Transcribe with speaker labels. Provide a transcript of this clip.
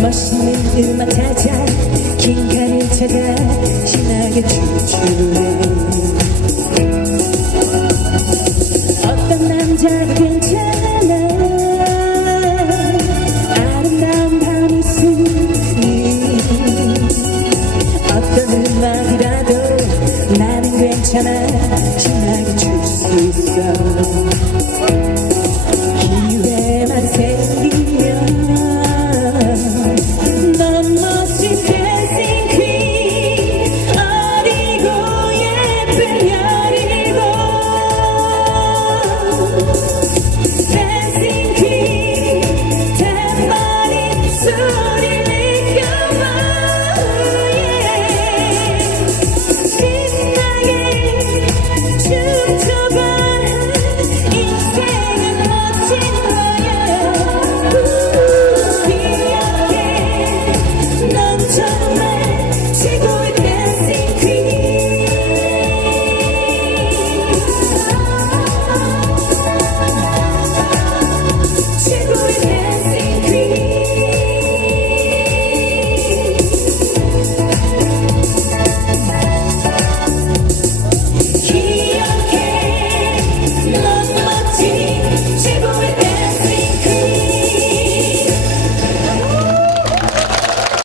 Speaker 1: 멋있는 음악 찾아 긴 가를 찾아 신나게 춤추네 어떤 남자가 괜찮아. 아름다운 밤이 숨이. 어떤 음악이라도 나는 괜찮아. 신나게 출 수 있어.